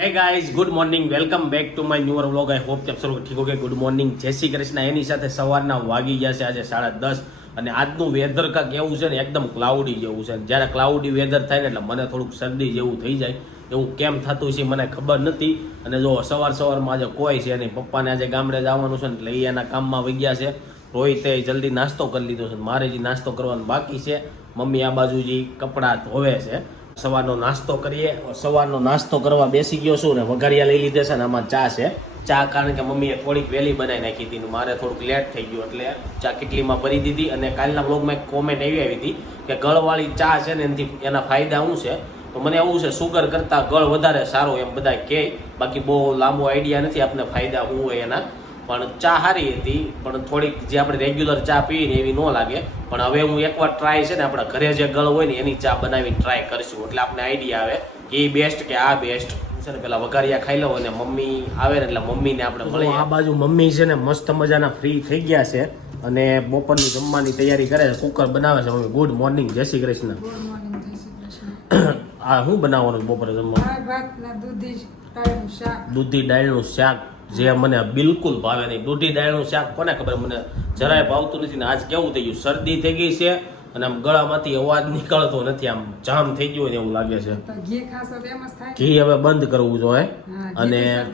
Hey guys good morning welcome back to my newer vlog I hope કે આપ ઠીક okay good morning જય શ્રી કૃષ્ણ. એની સાથે સવારના વાગી ગયા છે. આજે સાડા દસ અને આજનું વેધર કાંક એવું છે ને, એકદમ ક્લાઉડી જેવું છે. જ્યારે ક્લાઉડી વેધર થાય ને, એટલે મને થોડુંક શરદી જેવું થઈ જાય. એવું કેમ થતું છે મને ખબર નથી. અને જો સવાર સવારમાં આજે કોઈ છે નહીં. પપ્પાને આજે ગામડે જવાનું છે ને, એટલે એના કામમાં વહી ગયા છે. રોહિતે જલ્દી નાસ્તો કરી લીધો છે. મારે જે નાસ્તો કરવાનો બાકી છે. મમ્મી આ બાજુ જે કપડાં ધોવે છે. સવારનો નાસ્તો કરીએ. સવારનો નાસ્તો કરવા બેસી ગયો છું ને વઘારિયા લઈ લીધે છે ને આમાં ચા છે. ચા કારણ કે મમ્મીએ થોડીક વહેલી બનાવી નાખી હતી મારે થોડુંક લેટ થઈ ગયું એટલે ચા કેટલીમાં ભરી દીધી અને કાલના બ્લોગમાં એક કોમેન્ટ એવી આવી હતી કે ગળવાળી ચા છે ને એનાથી એના ફાયદા શું છે? તો મને એવું છે સુગર કરતાં ગળ વધારે સારો એમ બધા કહે બાકી બહુ લાંબો આઈડિયા નથી આપને ફાયદા શું હોય એના. પણ ચા સારી હતી પણ થોડીક જે આપણે રેગ્યુલર ચા પીએ ને એવી ન લાગે. પણ હવે હું એકવાર ટ્રાય છે ને આપણા ઘરે જે ગળ હોય ને એની ચા બનાવીને ટ્રાય કરશું. એટલે આપણે આઈડિયા આવે કે એ બેસ્ટ કે આ બેસ્ટ છે ને પેલા વઘારિયા ખાઈ લઉં અને મમ્મી આવે ને એટલે મમ્મીને આપણે મળીએ. આ બાજુ મમ્મી છે ને મસ્ત મજાના ફ્રી થઈ ગયા છે અને બપોરની જમવાની તૈયારી કરે છે. કુકર બનાવે છે મમ્મી. ગુડ મોર્નિંગ જય શ્રી કૃષ્ણ. ગુડ મોર્નિંગ જય શ્રી કૃષ્ણ. આ શું બનાવવાનું બપોરે જમવા દાળ ભાત ને દૂધી ટાળીનું શાક. દૂધી દાળનું શાક. જે મને બિલકુલ ભાવે નહીં. દૂધી દાળનું શાક કોને ખબર? મને જરાય ભાવતું નથી ને આજ કેવું થઈ ગયું? શરદી થઈ ગઈ છે અને આમ ગળામાંથી અવાજ નીકળતો નથી આમ જામ થઈ ગયું ને એવું લાગે છે. ઘી હવે બંધ કરવું જોઈએ. અને જાય.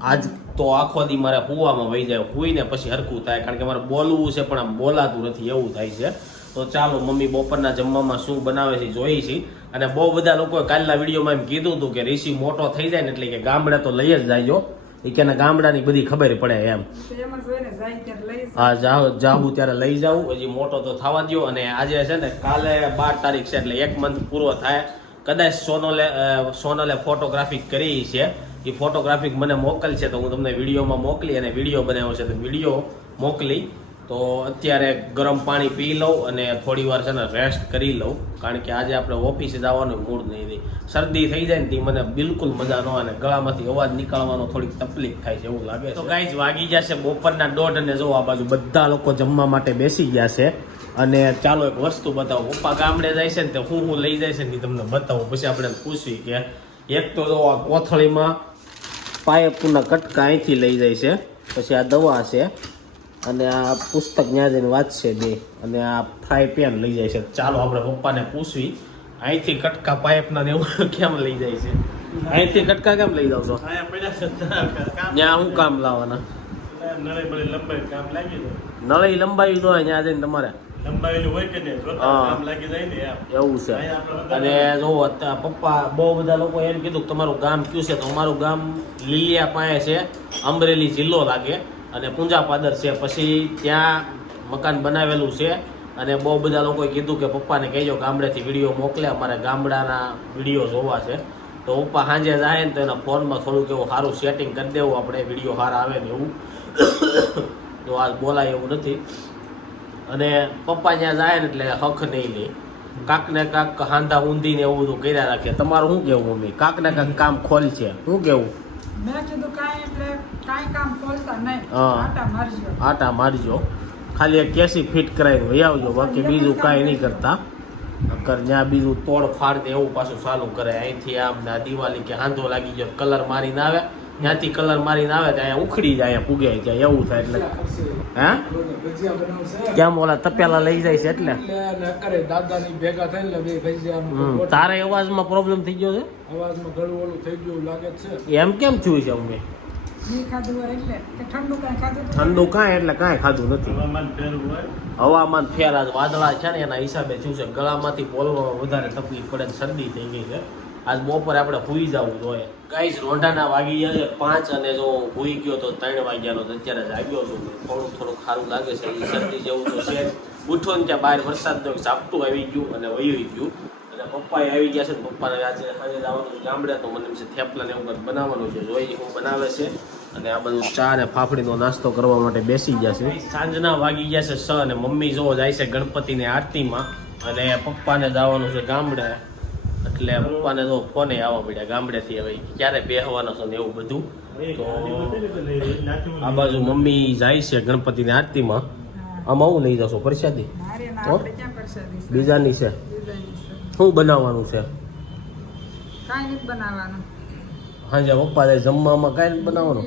આજ તો આખો દી મારે હુવામાં વહી જાય. હુઈને પછી હરખું થાય કારણ કે મારે બોલવું છે પણ આમ બોલાતું નથી એવું થાય છે. તો ચાલો મમ્મી બપોરના જમવામાં શું બનાવે છે જોઈ છે. અને બહુ બધા લોકોએ કાલના વિડીયોમાં એમ કીધું હતું કે ઋષિ મોટો થઈ જાય ને એટલે કે ગામડે તો લઈ જ જાયજો. એ કે ગામડાની બધી ખબર પડે એમ. હા જાવ જાવું ત્યારે લઈ જાવું હજી મોટો તો થવા દ્યો. અને આજે છે ને કાલે બાર તારીખ છે એટલે એક મંથ પૂરો થાય. કદાચ સોનલે સોનલે ફોટોગ્રાફી કરી છે. એ ફોટોગ્રાફિક મને મોકલશે તો હું તમને વિડીયોમાં મોકલી અને વીડિયો બનાવ્યો છે તો વીડિયો મોકલી. તો અત્યારે ગરમ પાણી પી લઉં અને થોડી વાર છે ને રેસ્ટ કરી લઉં. કારણ કે આજે આપણે ઓફિસે જવાનું મૂડ નહીં રહી. શરદી થઈ જાય ને તે મને બિલકુલ મજા ન આવે અને ગળામાંથી અવાજ નીકળવાનો થોડીક તકલીફ થાય છે એવું લાગે તો ગાઈઝ વાગી જશે બપોરના દોઢ અને જો આ બાજુ બધા લોકો જમવા માટે બેસી ગયા છે. અને ચાલો એક વસ્તુ બતાવો. પપ્પા ગામડે જાય છે ને તે હું હું લઈ જાય છે ને તમને બતાવું. પછી આપણે પૂછવી કે એક તો જો આ કોથળીમાં પાયપના કટકા અહીંથી લઈ જાય છે. પછી આ દવા છે. અને આ પુસ્તક ત્યાં જઈને વાંચશે બે. અને આ ફ્રાય પેન લઈ જાય છે. ચાલો આપણે પપ્પાને પૂછવી. અહીંથી કટકા પાઇપના ને એવું કેમ લઈ જાય છે? અહીંથી કટકા કેમ લઈ જાવ છો? ત્યાં શું કામ લાવવાના? નળી લંબાઈ કામ લાગી જાય. નળી લંબાવી દો ત્યાં જઈને તમારે. હા. એવું છે. અને જો અત્યારે પપ્પા બહુ બધા લોકો એમ કીધું કે તમારું ગામ કયું છે? તો અમારું ગામ લીલિયા પાસે છે. અમરેલી જિલ્લો લાગે. અને પૂંજા પાદર છે. પછી ત્યાં મકાન બનાવેલું છે અને બહુ બધા લોકોએ કીધું કે પપ્પાને કહેજો ગામડેથી વીડિયો મોકલે. અમારે ગામડાના વીડિયો જોવા છે. તો પપ્પા સાંજે જાય ને તો એના ફોનમાં થોડુંક એવું સારું સેટિંગ કરી દેવું. આપણે વીડિયો સારા આવે ને એવું. તો આજ બોલાય એવું નથી. અને પપ્પા ત્યાં જાય ને એટલે હક નહીં લે. કાંકને કાંક હાંધા ઊંધીને એવું બધું કર્યા રાખે. તમારું શું કેવું મમ્મી? કાકને કાક કામ ખોલ છે. શું કેવું મેં કીધું કાંઈ એટલે કાંઈ કામ ખોલતા નહીં. હા. આટા મારજો. આટા મારજો. ખાલી કેસી ફિટ કરાવી વહી આવજો. બાકી બીજું કાંઈ નહીં કરતા. નકર જ્યાં બીજું તોડ ફાડ ને એવું પાછું ચાલુ કરે. અહીંથી આમ ને દિવાળી કે હાંધો લાગી ગયો કલર મારીને આવે. ત્યાંથી કલર મારીને આવે તો અહીંયા ઉખડી જાય, અહીંયા પૂગે જાય એવું થાય એટલે. હે? કેમ ઓલા તપેલા લઈ જાય છે એટલે. તારે અવાજમાં પ્રોબ્લેમ થઈ ગયો છે? અવાજમાં એમ કેમ થયું છે અમે ઠંડુ કાંઈ એટલે કાંઈ ખાધું નથી. હવામાન ફેર આજ વાદળા છે ને એના હિસાબે શું છે. ગળામાંથી બોલવામાં વધારે તકલીફ પડે શરદી થઈ ગઈ છે. આજ બપોરે આપણે ભૂઈ જવું જોઈએ ગાઈસ, રોંઢાના વાગી ગયા છે પાંચ અને જો હું ભૂઈ ગયો તો ત્રણ વાગ્યાનો તો અત્યારે જાગ્યો છું. થોડુંક થોડુંક સારું લાગે છે. એ શરદી જેવું તો છે. ઉઠો ને ત્યાં બહાર વરસાદનો ઝાપટું આવી ગયું અને વયું ગયું. અને પપ્પાએ આવી ગયા છે ને પપ્પાને આજે સાંજે જવાનું ગામડે, તો મને એમ છે થેપલા એવું કંઈક બનાવવાનું છે. જોઈ હું બનાવે છે. અને આ બધું ચા ને ફાફડીનો નાસ્તો કરવા માટે બેસી ગયા છે. સાંજના વાગી ગયા છે સ અને મમ્મી જો જાય છે ગણપતિની આરતીમાં. અને પપ્પાને જવાનું છે ગામડે. એટલે પપ્પાને તો ફોને આવવા પડ્યા ગામડેથી હવે ક્યારે બેહવાનો છે ને એવું બધું. તો આ બાજુ મમ્મી જાય છે ગણપતિની આરતીમાં. આમાં હું લઈ જશો પ્રસાદી? બીજાની છે. શું બનાવવાનું છે? કાંઈ નથી બનાવવાનું. હાંજે પપ્પા જાય જમવામાં કાંઈ બનાવવાનું?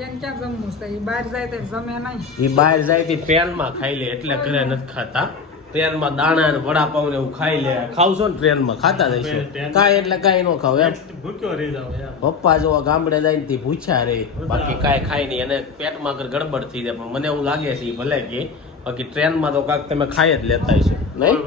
એ બહાર જાય તો ટ્રેનમાં ખાઈ લે એટલે ઘરે નથી ખાતા. ટ્રેનમાં દાણા ને વડાપાવ ને એવું ખાઈ લે. ખાવશો ને ટ્રેનમાં ખાતા જઈશું કાંઈ એટલે કાંઈ ન ખાવ એમ. ભૂખ્યો રહી જાવ પપ્પા જો ગામડે જાય તે પૂછ્યા રે. બાકી કાંઈ ખાય નહીં. અને પેટમાં આગળ ગડબડ થઈ જાય. પણ મને એવું લાગે છે ભલે કે. બાકી ટ્રેનમાં તો કાંઈક તમે ખાઈ જ લેતા હશો. નહીં?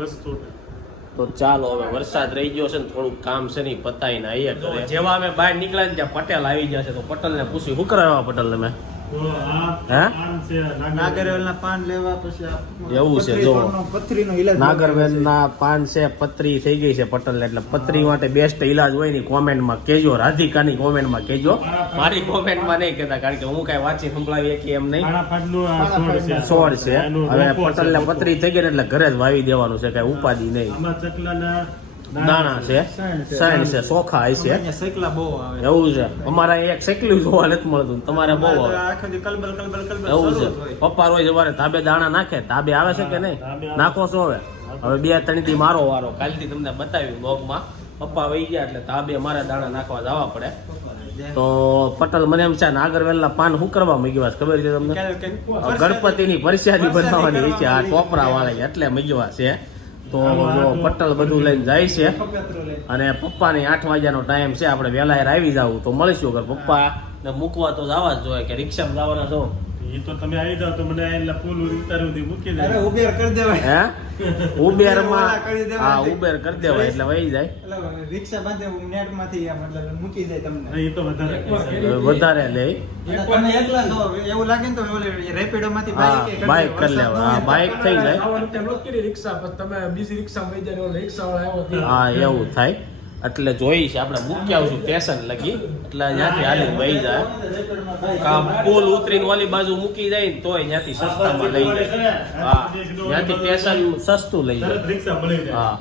તો ચાલો હવે વરસાદ રહી ગયો છે ને થોડુંક કામ છે ને પતાઈ ને આવીએ ઘરે. જેવા અમે બહાર નીકળ્યા ને ત્યાં પટેલ આવી ગયા છે. તો પટેલને પૂછ્યું શું કરાવ્યા પટેલ તમે? તો આ હે? આમ છે નાગર નાગરવેલના પાન લેવા પછી આ એવું છે, જો. પરનો પથરીનો પાન છે પતરી થઈ ગઈ છે પટેલ એટલે પતરી માટે બેસ્ટ ઈલાજ હોય ને કોમેન્ટમાં કેજો રાધિકાની કોમેન્ટમાં કેજો મારી કોમેન્ટમાં નહીં કેતા કારણ કે હું કાંઈ વાંચી સંભળાવી કે એમ નહીં. સોળ છે. છોડ છે. એનું હવે પટલ ને પટેલને પતરી થઈ ગઈ ને એટલે ઘરે જ વાવી દેવાનું છે કઈ ઉપાધિ નહીં. દાણા છે. સાઈન છે. સાઈન છે. સૈકલા બહુ આવે. એવું છે. અમારે એક સેકલું જોવા નથી મળતું તમારે બહુ આવે. કલબલ કલબલ કલબલ એવું છે. હોય. પપ્પા રોજ સવારે ધાબે દાણા નાખે. ધાબે આવે છે કે નહીં. નાખો છો હવે. હવે બે ત્રણથી મારો વારો. કાલથી તમને બતાવ્યું બ્લોગમાં. પપ્પા વહી ગયા એટલે ધાબે મારે દાણા નાખવા જવા પડે. તો પટેલ મને એમ છે નાગરવેલના પાન શું કરવા મૂક્યા છે? ખબર છે તમને? ગણપતિ ની ગણપતિની પરસાદી બનાવવાની છે આ ટોપરા વાળા એટલે મૂક્યા છે. તો જો પટેલ બધું લઈને જાય છે. અને પપ્પાની આઠ વાગ્યાનો ટાઈમ છે આપણે વહેલા આવી જાવ તો મળીશું અગર પપ્પા. ને મૂકવા તો જવા જ જોઈએ કે રિક્ષામાં જવાના છો. એ તો તમે આવી જાવ તો મને એટલે ફૂલ ઉતારી સુધી મૂકી અરે ઉબેર કરી દેવાય. હે? ઉબેરમાં ઓલા હા ઉબેર કરી દેવાય એટલે વહી જાય. એટલે રિક્ષા બાંધે નેટમાંથી આમ એટલે મૂકી જાય તમને. એ તો વધારે વધારે લે. તમે એકલા છો એવું લાગે ને તો રેપિડો માંથી હા બાઈક બાઇક કરી લેવા. હા થઈ જાય. રિક્ષા તમે બીજી રિક્ષા વહી જાય રિક્ષા ઓલો આવ્યો હા એવું થાય. એટલે જોઈ છે આપણે મૂકી આવશું સ્ટેશન લગી. એટલે ત્યાંથી હાલી વહી જાય. કામ પુલ ઉતરીને ઓલી બાજુ મૂકી જાય ને તોય ત્યાંથી સસ્તામાં લઈ જાય. હા ત્યાંથી સ્ટેશન સસ્તું લઈ જાય. હા.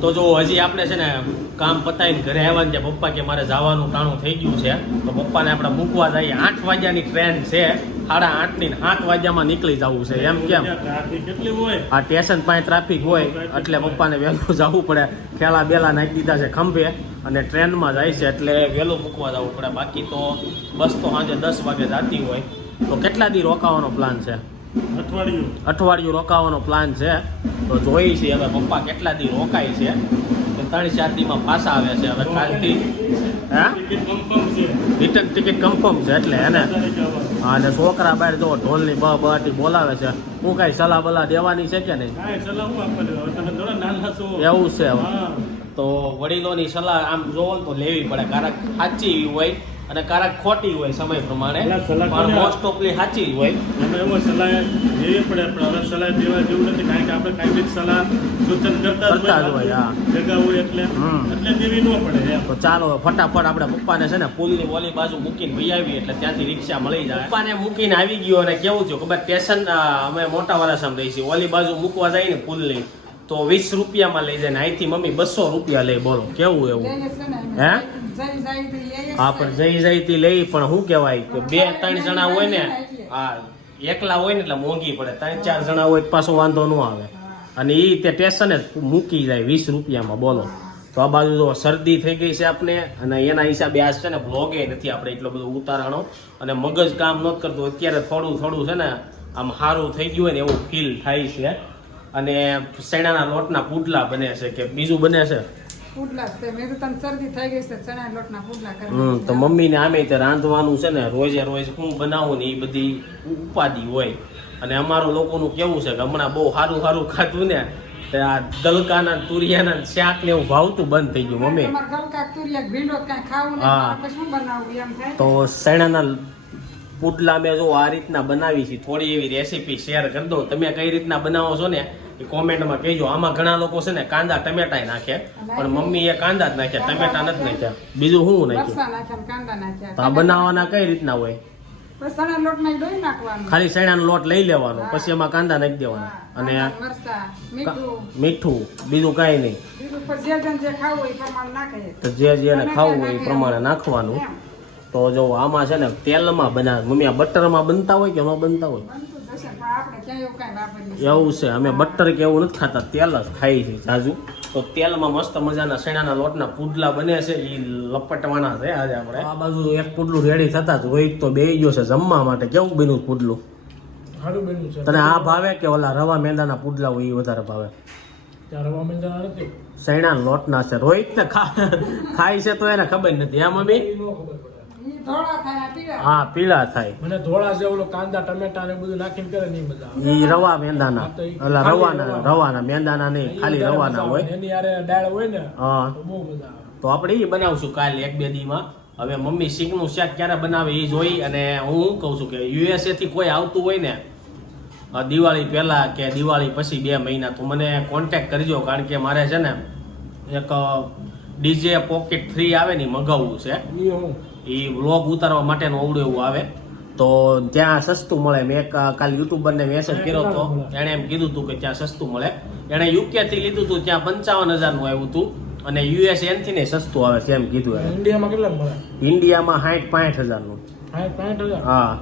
તો જો હજી આપણે છે ને કામ પતાવીને ઘરે આવ્યા છે પપ્પા કે મારે જવાનું ટાણું થઈ ગયું છે તો પપ્પાને આપણે મૂકવા જઈએ. આઠ વાગ્યાની ટ્રેન છે. સાડા આઠની સાત વાગ્યામાં નીકળી જવું છે એમ કેમ? આ સ્ટેશન પાસે ટ્રાફિક હોય એટલે પપ્પાને વહેલું જવું પડે. ખેલા બેલા નાખી દીધા છે ખંભે અને ટ્રેનમાં જાય છે એટલે વહેલું મૂકવા જવું પડે. બાકી તો બસ તો સાંજે દસ વાગે જતી હોય. તો કેટલા દી રોકાવાનો પ્લાન છે? અઠવાડિયું અઠવાડિયું રોકાવાનો પ્લાન છે. તો જોઈ છે હવે પપ્પા કેટલા દી રોકાય છે. ત્રણ ચાર દીમાં પાછા આવે છે હવે કાલથી. હે? ટિકિટ કન્ફર્મ છે. રિટર્ન ટિકિટ કન્ફર્મ છે એટલે એને. અને છોકરા બહાર જો ઢોલની બ બહાટી બોલાવે છે હું કઈ સલાહ બલા દેવાની છે કે નહીં? એવું છે તો વડીલોની સલાહ આમ જોવો તો લેવી પડે કારણ સાચી હોય અને કારક ખોટી હોય સમય પ્રમાણે પણ મોસ્ટ ઓફલી સાચી હોય. એમાં એવો સલાહ લેવી પડે પણ હવે સલાહ દેવા જેવું નથી કારણ કે આપણે કાંઈ બી સલાહ સૂચન કરતા જ હોય, જગા હોય એટલે. એટલે દેવી ન પડે એમ. તો ચાલો ફટાફટ આપણે પપ્પાને છે ને પુલની ઓલી બાજુ મૂકીને વહી આવી એટલે ત્યાંથી રિક્ષા મળી જાય. પપ્પાને મૂકીને આવી ગયો અને કેવું થયું ખબર? સ્ટેશન અમે મોટા વારાસામાં રહી છીએ. ઓલી બાજુ મૂકવા જાય ને પુલની તો વીસ રૂપિયામાં લઈ જાય ને અહીંથી મમ્મી બસો રૂપિયા લઈ બોલો કેવું એવું? હે? જઈ હા પણ જઈ જઈથી લઈ પણ શું કહેવાય કે બે ત્રણ જણા હોય ને હા એકલા હોય ને એટલે મોંઘી પડે. ત્રણ ચાર જણા હોય પાછો વાંધો ન આવે. અને એ તે સ્ટેશને જ મૂકી જાય વીસ રૂપિયામાં બોલો. તો આ બાજુ તો શરદી થઈ ગઈ છે આપણે અને એના હિસાબે આજ છે ને બ્લોગે નથી આપણે એટલો બધો ઉતારણો. અને મગજ કામ ન કરતું અત્યારે થોડું થોડું છે ને આમ સારું થઈ ગયું હોય ને એવું ફીલ થાય છે. અને શેણાના લોટના પૂટલા બને છે કે બીજું બને છે? પુડલા છે મેં તો તને શરદી થઈ ગઈ છે ચણા લોટના પુડલા કરી હમ તો મમ્મીને આમે તે રાંધવાનું છે ને રોજે રોજ હું બનાવું ને એ બધી ઉપાધિ હોય. અને અમારું લોકોનું કેવું છે કે હમણાં બહુ સારું સારું ખાધું ને તે આ દલકાના તુરિયાના શાક ને એવું ભાવતું બંધ થઈ ગયું મમ્મી. હા. શું તો શેણાના પુડલા મેં જો આ રીતના બનાવી છે થોડી એવી રેસીપી શેર કરી દો તમે કઈ રીતના બનાવો છો ને એ કોમેન્ટમાં કહેજો આમાં ઘણા લોકો છે ને કાંદા ટમેટા નાખે પણ મમ્મી એ કાંદા જ નાખ્યા ટમેટા નથી નાખ્યા? બીજું શું નાખ્યું? આ બનાવવાના કઈ રીતના હોય? ખાલી સૈણા લોટ લઈ લેવાનો પછી એમાં કાંદા નાખી દેવાના. અને મીઠું. બીજું કાંઈ નહીં. જે જેને ખાવું હોય એ પ્રમાણે નાખવાનું. તો જો આમાં છે ને તેલમાં બના મમ્મી આ બટરમાં બનતા હોય કે એમાં બનતા હોય? એવું કાંઈ વાપરીએ એવું છે અમે બટર કે એવું નથી ખાતા તેલ જ ખાઈ છે જાજુ. તો તેલમાં મસ્ત મજાના શેણાના લોટના પુડલા બને છે એ લપટવાના છે આજે આપણે. આ બાજુ એક પુડલું રેડી થતા જ રોહિત તો બે ગયો છે જમવા માટે. કેવું બન્યું પુડલું? સારું બન્યું છે. તને આ ભાવે કે ઓલા રવા મેંદાના પુડલા હોય એ વધારે ભાવે? સૈણા રવા મેંદાના લોટના છે. રોહિત ને ખાય છે તો એને ખબર નથી એમ મમ્મી? હા પીળા થાય. મને ધોળા છે ઓલો કાંદા ટમેટા ને બધું નાખીને કરે નહીં મજા ઈ રવા મેંદાના. ઈ ખાલી રવાના રવાના. મેંદાના નહીં ખાલી રવાના હોય. એની યારે દાળ હોય ને હા. તો બહુ મજા આવે. તો આપણે એ બનાવશું કાલે એક બે દીમાં. હવે મમ્મી શીખનું શાક ક્યારે બનાવે એ જોઈ અને હું શું કહું છું કે યુએસએ થી કોઈ આવતું હોય ને દિવાળી પહેલા કે દિવાળી પછી બે મહિના તો મને કોન્ટેક્ટ કરજો કારણ કે મારે છે ને એક ડીજે પોકેટ થ્રી આવે ને મગાવવું છે. ઈ એ વ્લોગ ઉતારવા માટેનું અવડું એવું આવે. તો ત્યાં સસ્તું મળે. મેં એક કાલ યુટ્યુબરને મેસેજ કર્યો હતો. એણે એમ કીધું હતું કે ત્યાં સસ્તું મળે. એણે યુકે થી લીધું હતું ત્યાં પંચાવન હજારનું આવ્યું હતું અને યુએસ એનથી ને સસ્તું આવે છે એમ કીધું ઇન્ડિયામાં કેટલા મળે? ઇન્ડિયામાં સાઠ પાંઠ હજારનું. હા.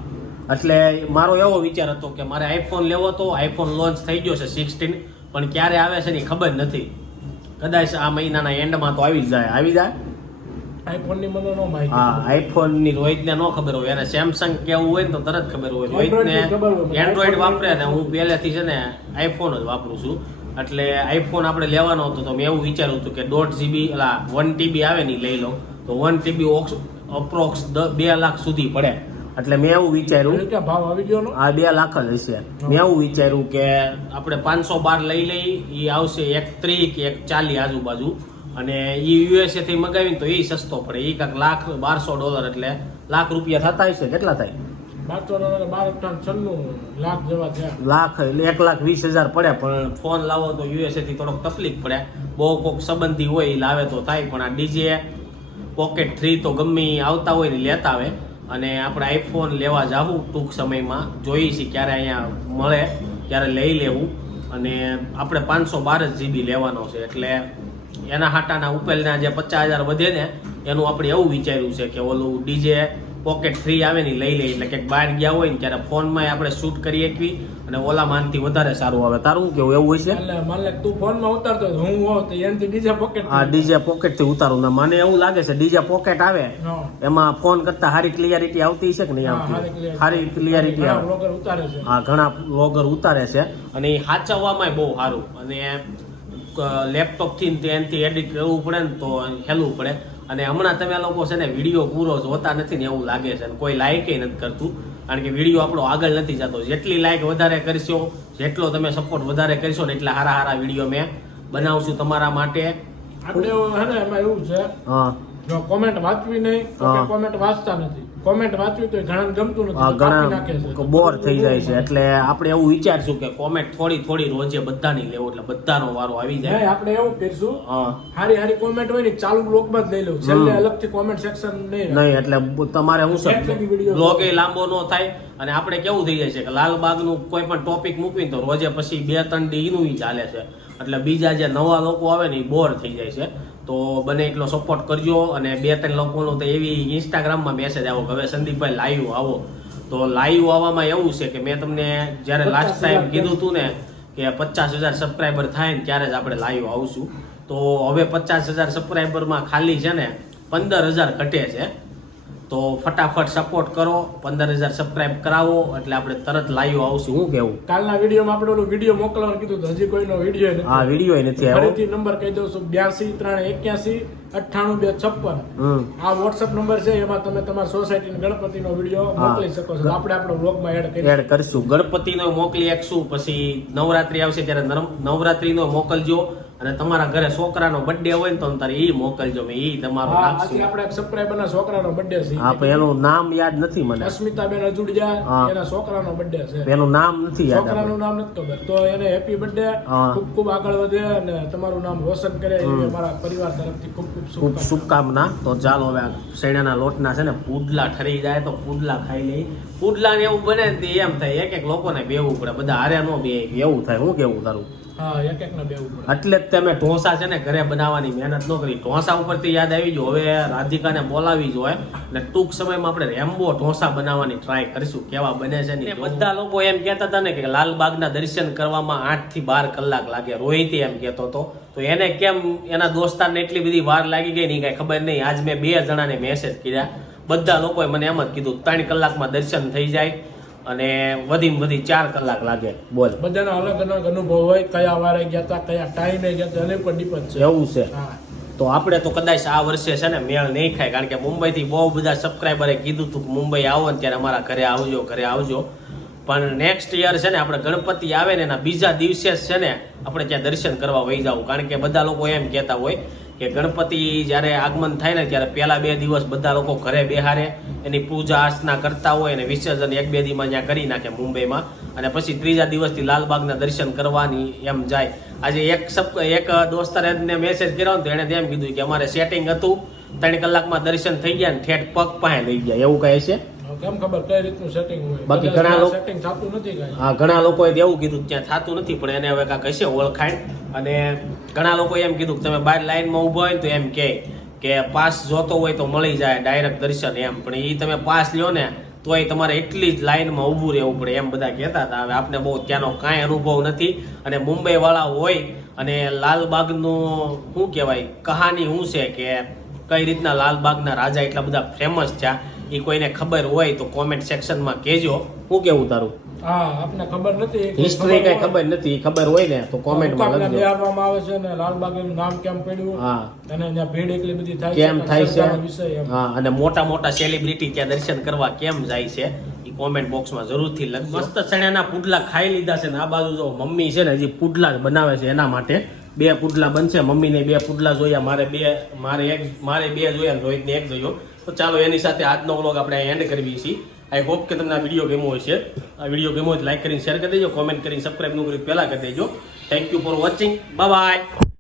એટલે મારો એવો વિચાર હતો કે મારે આઈફોન લેવો હતો આઈફોન લોન્ચ થઈ ગયો છે સિક્સટીન પણ ક્યારે આવે છે એની ખબર નથી. કદાચ આ મહિનાના એન્ડમાં તો આવી જ જાય. આવી જાય? આઈફોનની મને નો માહિતી. હા આઈફોન રોહિતને ન ખબર હોય. એને સેમસંગ કેવું હોય ને તો તરત ખબર હોય. રોહિતને એન્ડ્રોઈડ વાપરે ને હું પહેલેથી છે ને આઈફોન જ વાપરું છું. એટલે આઈફોન આપણે લેવાનો હતો તો મેં એવું વિચાર્યું હતું કે દોઢ જીબી એટલે વન ટીબી આવે ને લઈ લઉં. તો વન ટીબી અપ્રોક્સ બે લાખ સુધી પડે. એટલે મેં એવું વિચાર્યું. એટલે ભાવ આવી ગયો આ બે લાખ જ હશે. મેં એવું વિચાર્યું કે આપણે પાંચસો બાર લઈ લઈ એ આવશે એક ત્રીસ એક ચાલી આજુબાજુ. અને એ યુએસએ થી મગાવીને તો એ સસ્તો પડે. એ કાંક લાખ બારસો ડોલર એટલે લાખ રૂપિયા થતા હશે. કેટલા થાય? લાખ એટલે એક લાખ વીસ હજાર પડે પણ ફોન લાવો તો યુએસએ થી થોડોક તકલીફ પડે. બહુ કોઈક સંબંધી હોય એ લાવે તો થાય. પણ આ ડીજે પોકેટ થ્રી તો ગમે આવતા હોય ને લેતા આવે. અને આપણે આઈફોન લેવા જાવું ટૂંક સમયમાં. જોઈએ છીએ ક્યારે અહીંયા મળે ત્યારે લઈ લેવું. અને આપણે પાંચસો બાર જીબી લેવાનો છે. એટલે એના હાટાના ઉપેલના જે પચાસ હજાર વધે ને એનું આપણે એવું વિચાર્યું છે કે ઓલું ડીજે પોકેટ ફ્રી આવે ને લઈ લઈએ. એટલે કે બહાર ગયા હોય ને ત્યારે ફોનમાં આપણે શૂટ કરી શકવી અને ઓલા માનથી વધારે સારું આવે. તારું કેવું? એવું હોય છે? એટલે તું ફોન ઉતારતો હું હોઉં તો એનાથી બીજા પોકેટ ડીજે પોકેટથી ઉતારું. ને મને એવું લાગે છે ડીજે પોકેટ આવે એમાં ફોન કરતા સારી ક્લિયરિટી આવતી છે કે નહીં આવતી? સારી ક્લિયરિટી આવે. હા ઘણા બ્લોગર ઉતારે છે અને એ સાચવવામાં બહુ સારું. અને લેપટોપથી ને એડિટ કરવું પડે ને તો હેલવું પડે. અને હમણાં તમે લોકો છે ને વીડિયો પૂરો જોતા નથી ને એવું લાગે છે. અને કોઈ લાઈક નથી કરતું. કારણ કે વીડિયો આપણો આગળ નથી જતો. જેટલી લાઈક વધારે કરશો જેટલો તમે સપોર્ટ વધારે કરશો ને એટલા સારા સારા વીડિયો મેં બનાવશું તમારા માટે. આપણે એવું હે ને એમાં એવું છે. જો કોમેન્ટ વાંચવી નહીં કોમેન્ટ વાંચતા નથી. કોમેન્ટ વાંચવી તો ઘણા ગમતું નથી ઘણા બોર થઈ જાય છે. એટલે આપણે એવું વિચારશું કે કોમેન્ટ થોડી થોડી રોજે બધાની લેવો એટલે બધાનો વારો આવી જાય. આપણે એવું કરીશું. હારી હારી કોમેન્ટ હોય ને ચાલુ બ્લોકમાં જ લઈ લઉં. છેલ્લે. અલગથી કોમેન્ટ સેક્શન નહીં નહીં એટલે તમારે હું સર લગી બ્લોગ એ લાંબો ન થાય અને આપણે કેવું થઈ જાય છે કે લાલબાગનું કોઈ પણ ટોપિક મૂકીને તો રોજે પછી બે ત્રણ દી નું ઈ ચાલે છે. એટલે બીજા જે નવા લોકો આવે ને એ બોર થઈ જાય છે. તો બને એટલો સપોર્ટ કરજો અને બે ત્રણ લોકોનો તો એવી ઇન્સ્ટાગ્રામમાં મેસેજ આવો કે હવે સંદીપભાઈ લાઈવ આવો. તો લાઈવ આવવામાં એવું છે કે મેં તમને જ્યારે લાસ્ટ ટાઈમ કીધું હતું ને કે પચાસ હજાર સબસ્ક્રાઈબર થાય ને ત્યારે જ આપણે લાઈવ આવશું. તો હવે પચાસ હજાર સબસ્ક્રાઈબરમાં ખાલી છે ને પંદર હજાર ઘટે છે. તો ફટાફટ સપોર્ટ કરો પંદર હજાર સબસ્ક્રાઈબ કરાવો એટલે આપણે તરત લાઈવ આવશું. હું કેવું કાલના વિડીયોમાં આપણે ઓલું વીડિયો મોકલવાનું કીધું તો હજી કોઈનો વીડિયો નથી. વીડિયો નથી આવ્યો. ફરીથી નંબર કહી દઉં છું. બ્યાસી ત્રણ એક્યાસી અઠ્ઠાણું બે છપ્પન. આ વોટ્સઅપ નંબર છે એમાં તમે તમારા સોસાયટી ગણપતિનો વીડિયો મોકલી શકો છો. આપણે આપણો બ્લોગમાં એડ કરી એડ કરશું. ગણપતિનો મોકલી આપશું પછી નવરાત્રી આવશે ત્યારે નવરાત્રીનો મોકલજો. અને તમારા ઘરે છોકરાનો બર્થડે હોય ને તો તારે ઈ મોકલજો મે ઈ તમારો નાખશું આપણે એક સબસ્ક્રાઈબર છોકરાનો બર્થડે છે. હા પણ એનું નામ યાદ નથી મને. અસ્મિતાબેન અજુડિયા એના છોકરાનો બર્થડે છે. એનું નામ નથી યાદ છોકરાનું નામ નથી ખબર. તો એને હેપી બર્થડે ખૂબ ખૂબ આગળ વધે અને તમારું નામ રોશન કરે. એ મારા પરિવાર તરફથી ખૂબ ખૂબ શુભકામના. તો ચાલો હવે શેણાના લોટના છે ને પુડલા ઠરી જાય તો પુડલા ખાઈ લઈ પુડલા ને એવું બને એમ થાય એક એક લોકોને બેવું પડે. બધા હારે નો બે એવું થાય. હું કેવું તારું? હા એક એક ના બેવું પડે એટલે જ તમે ઢોસા છે ને ઘરે બનાવવાની મહેનત ન કરી. ઢોસા ઉપરથી યાદ આવી જો હવે રાધિકાને બોલાવી જો ને ટૂંક સમયમાં આપણે રેમ્બો ઢોસા બનાવવાની ટ્રાય કરીશું. કેવા બને છે ને બધા લોકો એમ કહેતા હતા ને કે લાલબાગના દર્શન કરવામાં આઠથી બાર કલાક લાગે. રોહિત એમ કહેતો હતો. તો એને કેમ એના દોસ્તારને એટલી બધી વાર લાગી ગઈ નહીં કાંઈ ખબર નહીં. આજ મેં બે જણાને મેસેજ કર્યા. બધા લોકોએ મને એમ જ કીધું ત્રણ કલાકમાં દર્શન થઈ જાય. અને વધીમાં વધી ચાર કલાક લાગે. બોલ. બધાના અલગ અલગ અનુભવ હોય કયા વારે ગયા હતા કયા ટાઈમે ગયા હતા એને પણ ડિપેન્ડ છે. એવું છે. તો આપણે તો કદાચ આ વર્ષે છે ને મેળ નહીં ખાય કારણ કે મુંબઈથી બહુ બધા સબસ્ક્રાઈબરે કીધું હતું કે મુંબઈ આવો ને ત્યારે અમારા ઘરે આવજો ઘરે આવજો. પણ નેક્સ્ટ યર છે ને આપણે ગણપતિ આવે ને એના બીજા દિવસે જ છે ને આપણે ત્યાં દર્શન કરવા વહી જવું. કારણ કે બધા લોકો એમ કહેતા હોય કે ગણપતિ જ્યારે આગમન થાય ને ત્યારે પહેલા બે દિવસ બધા લોકો ઘરે બેહારે, એની પૂજા અર્ચના કરતા હોય અને વિસર્જન એક બે દીમાં ત્યાં કરી નાખે મુંબઈમાં. અને પછી ત્રીજા દિવસથી લાલબાગના દર્શન કરવાની એમ જાય. આજે એક સપ એક દોસ્તારે ને મેસેજ કર્યો ને તો એણે તેમ કીધું કે અમારે સેટિંગ હતું, ત્રણ કલાકમાં દર્શન થઈ ગયા ને ઠેઠ પગ પાસે લઈ ગયા. એવું કહે છે? કેમ ખબર કઈ રીતનું સેટિંગ હોય? બાકી ઘણા લોકો- સેટિંગ થતું નથી કઈ. હા ઘણા લોકોએ તો એવું કીધું કે ત્યાં થતું નથી પણ એને હવે કાંઈક હશે ઓળખાણ અને ઘણા લોકોએ એમ કીધું કે તમે બહાર લાઈનમાં ઊભા હોય તો એમ કહે કે પાસ જોતો હોય તો મળી જાય ડાયરેક્ટ દર્શન એમ. પણ એ તમે પાસ લ્યો ને તોય તમારે એટલી જ લાઈનમાં ઊભું રહેવું પડે એમ બધા કહેતા હતા. હવે આપણે બહુ ત્યાંનો કાંઈ અનુભવ નથી. અને મુંબઈવાળા હોય અને લાલબાગનું શું કહેવાય કહાની શું છે કે કઈ રીતના લાલબાગના રાજા એટલા બધા ફેમસ છે એ કોઈને ખબર હોય તો કોમેન્ટ સેક્શનમાં કહેજો. હું કેવું તારું? હા આપને ખબર નથી. હિસ્ટ્રી કઈ ખબર નથી ખબર હોય ને તો કોમેન્ટમાં લખજો. બિહારવામાં આવે છે ને લાલબાગ એનું નામ કેમ પડ્યું? હા. અને ત્યાં ભીડ એટલી બધી થાય કેમ થાય છે? હા અને મોટા મોટા સેલિબ્રિટી ત્યાં દર્શન કરવા કેમ જાય છે એ કોમેન્ટ બોક્સમાં જરૂરથી લખજો. મસ્ત ચણાના પુડલા ખાઈ લીધા છે ને આ બાજુ જો મમ્મી છે ને હજી પુડલા બનાવે છે એના માટે. બે પુડલા બનશે, મમ્મીને બે પુડલા જોયા, મારે બે, મારે એક, મારે બે જોયા રોહિતને એક જોયો. તો ચાલો એની સાથે આજનો વ્લોગ આપણે એન્ડ કરવી છીએ આઈ હોપ કે તમને આ વીડિયો ગમ્યો હશે. આ વીડિયો ગમ્યો હોય લાઈક કરીને શેર કરી દેજો કોમેન્ટ કરીને સબસ્ક્રાઈબનું કરી પહેલાં કરી દેજો. Thank you for watching bye